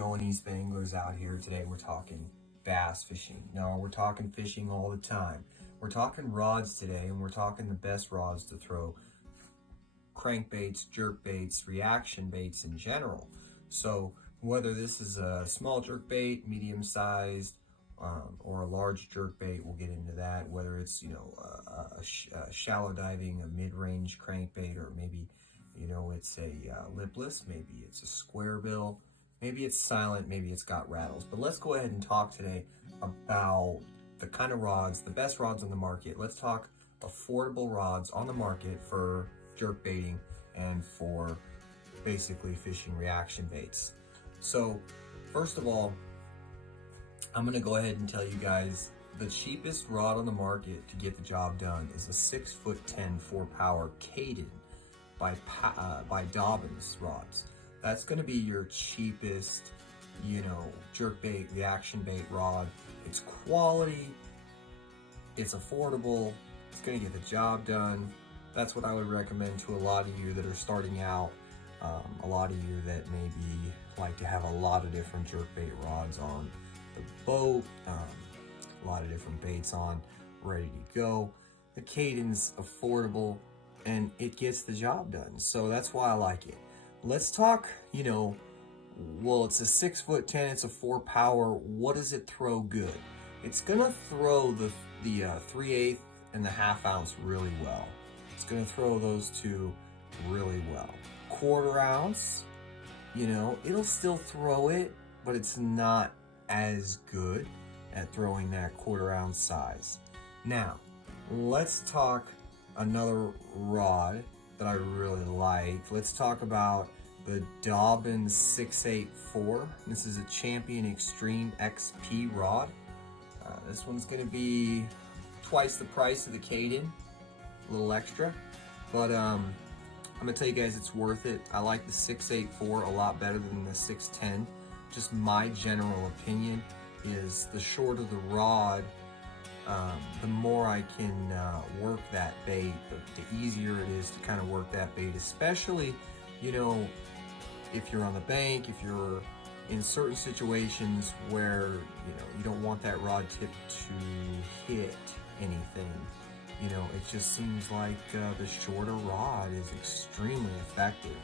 Going Eastbayanglers out here today. We're talking bass fishing. No, we're talking fishing all the time. We're talking rods today, and we're talking the best rods to throw crankbaits, jerkbaits, reaction baits in general. So whether this is a small jerkbait, medium sized, or a large jerkbait, we'll get into that. Whether it's a shallow diving, a mid-range crankbait, or maybe it's a lipless, maybe it's a square bill, maybe it's silent, maybe it's got rattles. But let's go ahead and talk today about the kind of rods, the best rods on the market. Let's talk affordable rods on the market for jerk baiting and for basically fishing reaction baits. So first of all, I'm going to go ahead and tell you guys the cheapest rod on the market to get the job done is a 6'10" 4-power Caden by Dobbins rods. That's going to be your cheapest, jerk bait, reaction bait rod. It's quality, it's affordable, it's going to get the job done. That's what I would recommend to a lot of you that are starting out, a lot of you that maybe like to have a lot of different jerk bait rods on the boat, a lot of different baits on, ready to go. The Caden's affordable and it gets the job done. So that's why I like it. Let's talk, well, it's a 6'10", it's a 4-power. What does it throw good? It's gonna throw the 3/8 and the 1/2 ounce really well. It's gonna throw those two really well. 1/4 ounce, it'll still throw it, but it's not as good at throwing that 1/4 ounce size. Now, let's talk another rod that I really like. Let's talk about the Dobbins 684. This is a Champion Extreme XP rod. This one's going to be twice the price of the Caden, a little extra, but I'm going to tell you guys it's worth it. I like the 684 a lot better than the 610. Just my general opinion is the shorter the rod, the more I can work that bait, the easier it is to kind of work that bait, especially, if you're on the bank, if you're in certain situations where, you don't want that rod tip to hit anything. It just seems like the shorter rod is extremely effective.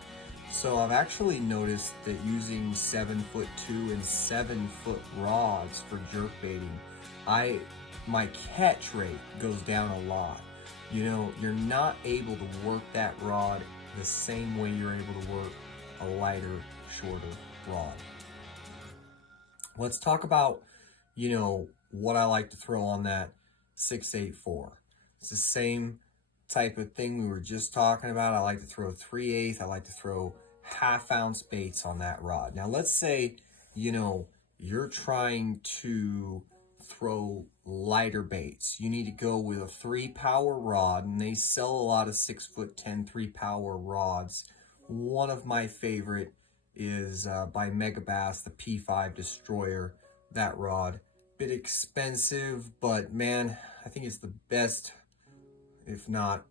So I've actually noticed that using 7'2" and 7-foot rods for jerk baiting, my catch rate goes down a lot. You're not able to work that rod the same way you're able to work a lighter, shorter rod. Let's talk about, what I like to throw on that 684. It's the same type of thing we were just talking about. I like to throw 3/8. I like to throw 1/2 ounce baits on that rod. Now let's say, you're trying to throw lighter baits. You need to go with a 3-power rod, and they sell a lot of 6'10" 3-power rods. One of my favorite is by Megabass, the P5 Destroyer. That rod, bit expensive, but man, I think it's the best, if not,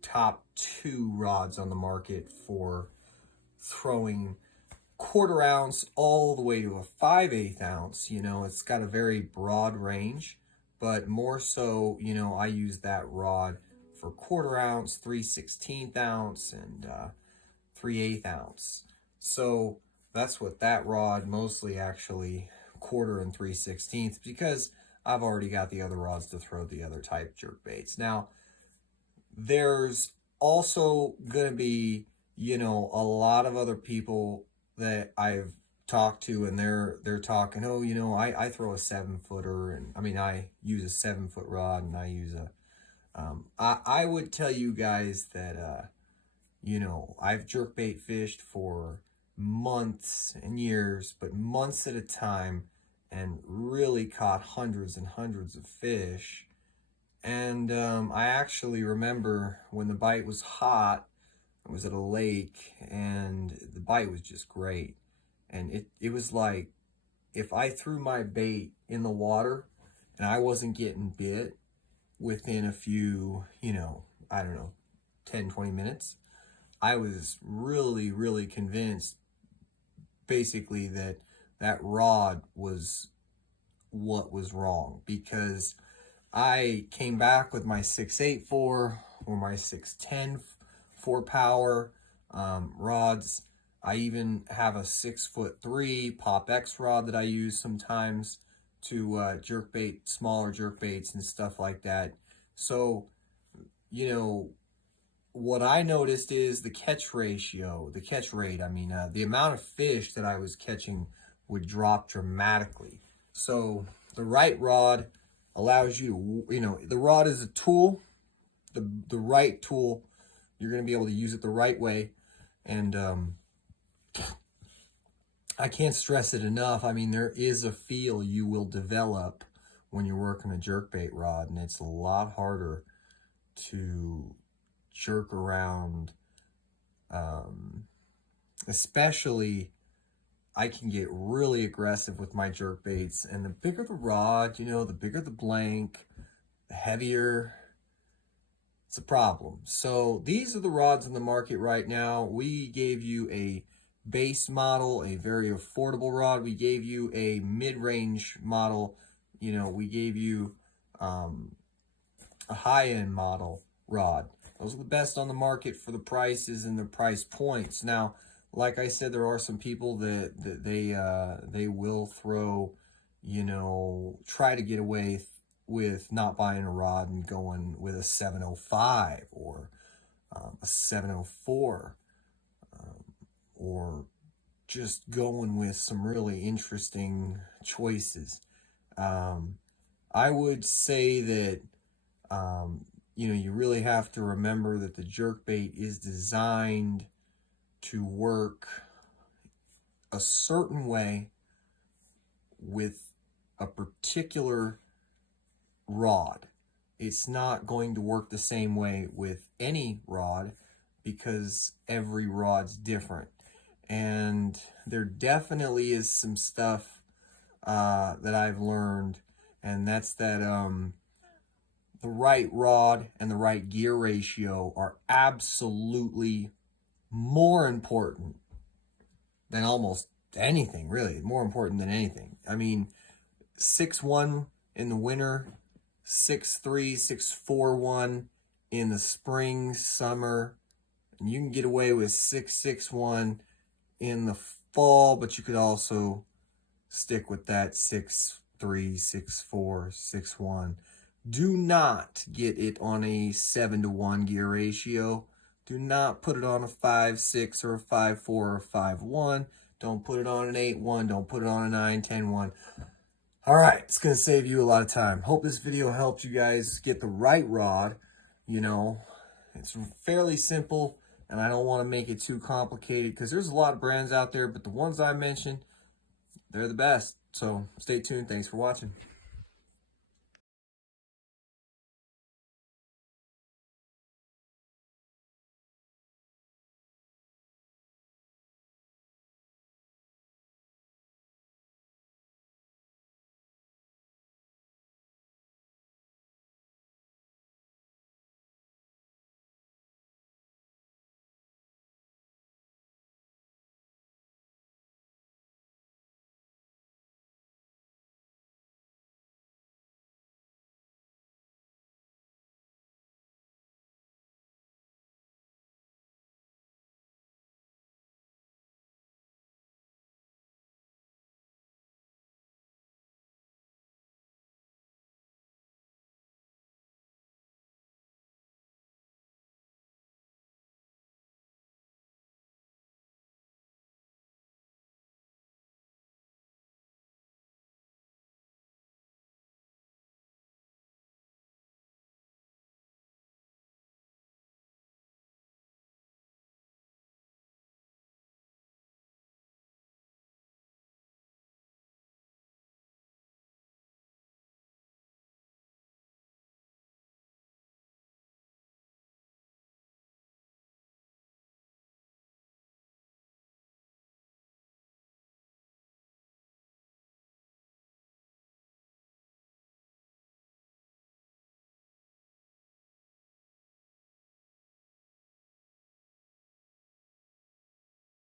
top 2 rods on the market for throwing 1/4 ounce all the way to a 5/8 ounce. It's got a very broad range, but more so, I use that rod for 1/4 ounce, 3/16 ounce, and 3/8 ounce. So that's what that rod mostly, actually 1/4 and 3/16, because I've already got the other rods to throw the other type jerk baits. Now, there's also going to be, a lot of other people that I've talked to, and they're talking, oh, I throw a 7-footer, and I use a 7-foot rod, and I use a, I would tell you guys that, I've jerkbait fished for months and years, but months at a time, and really caught hundreds and hundreds of fish. And I actually remember when the bite was hot, I was at a lake, and the bite was just great. And it was like, if I threw my bait in the water and I wasn't getting bit within a few, 10, 20 minutes, I was really, really convinced basically that rod was what was wrong, because I came back with my 684 or my 610 4-power rods. I even have a 6'3" Pop X rod that I use sometimes to jerkbait, smaller jerkbaits and stuff like that. So, you know, what I noticed is the catch rate, I mean, the amount of fish that I was catching would drop dramatically. So the right rod allows you to, the rod is a tool, the right tool, you're going to be able to use it the right way. And I can't stress it enough. I mean, there is a feel you will develop when you're working a jerkbait rod, and it's a lot harder to jerk around. Especially, I can get really aggressive with my jerkbaits, and the bigger the rod, the bigger the blank, the heavier, it's a problem. So these are the rods in the market right now. We gave you a base model, a very affordable rod. We gave you a mid-range model. We gave you a high-end model rod. Those are the best on the market for the prices and the price points. Now, like I said, there are some people that they will throw, try to get away with not buying a rod and going with a 705 or a 704, or just going with some really interesting choices. I would say that you really have to remember that the jerkbait is designed to work a certain way with a particular rod. It's not going to work the same way with any rod, because every rod's different. And there definitely is some stuff that I've learned, and that's that the right rod and the right gear ratio are absolutely more important than almost anything, really. More important than anything. I mean, 6'1" in the winter, 6'3", 6'4" in the spring, summer, and you can get away with 6'1" in the fall, but you could also stick with that 6'3", 6'4", 6'1". Do not get it on a 7-to-1 gear ratio. Do not put it on a 5'6" or a 5'4" or a 5'1". Don't put it on an 8'1". Don't put it on a 9'10". All right, it's going to save you a lot of time. Hope this video helped you guys get the right rod. It's fairly simple, and I don't want to make it too complicated, because there's a lot of brands out there, but the ones I mentioned, they're the best. So stay tuned. Thanks for watching.